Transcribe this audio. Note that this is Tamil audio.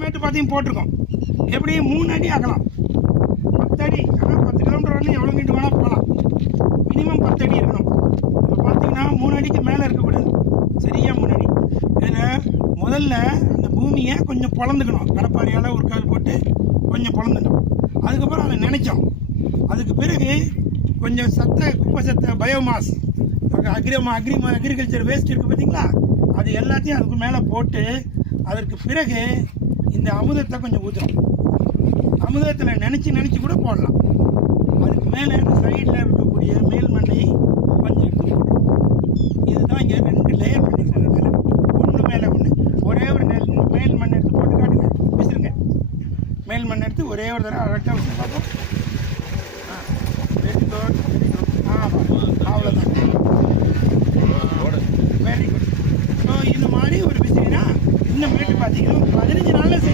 மேட்டு பார்த்தீங்க போட்டிருக்கோம். எப்படி 3 அடி ஆக்கலாம், 10 அடி. ஆனால் 10 கிலோமீட்டர் வரணும், எவ்வளோ நீட்டு வேணால் போகலாம். மினிமம் 10 அடி இருக்கணும். இப்போ பார்த்தீங்கன்னா 3 அடிக்கு மேலே இருக்கக்கூடாது, சரியா 3 அடி. இதில் முதல்ல அந்த பூமியை கொஞ்சம் பொழந்துக்கணும், கடப்பாறையால் ஒரு கால் போட்டு கொஞ்சம் பொழந்துட்டோம். அதுக்கப்புறம் அதை நினைச்சோம். அதுக்கு பிறகு கொஞ்சம் குப்பை சத்தை பயோமாஸ், அக்ரிகல்ச்சர் வேஸ்ட் இருக்குது பார்த்தீங்களா, அது எல்லாத்தையும் அதுக்கு மேலே போட்டு அதற்கு பிறகு இந்த அமுதத்தை கொஞ்சம் ஊற்றணும். அமுதத்தில் நினச்சி கூட போடலாம். அதுக்கு மேலே இந்த சைடில் இருக்கக்கூடிய மேல் மண்ணை கொஞ்சம் எடுத்து போடணும். இதுதான் இங்கே 2 லேயர் பண்ணியிருக்காங்க. மேலே ஒன்று மேலே ஒன்று, ஒரே ஒரு மேல் மண் எடுத்து போட்டு காட்டுங்க, விசிறுங்க. மேல் மண் எடுத்து ஒரே ஒரு தடவை அழகாக வச்சு பார்ப்போம். வெரி குட், அவ்வளோதான், வெரி குட். ஸோ இது மாதிரி ஒரு விசிறினா இந்த மேட்டு பார்த்தீங்கன்னா 15 நாளில்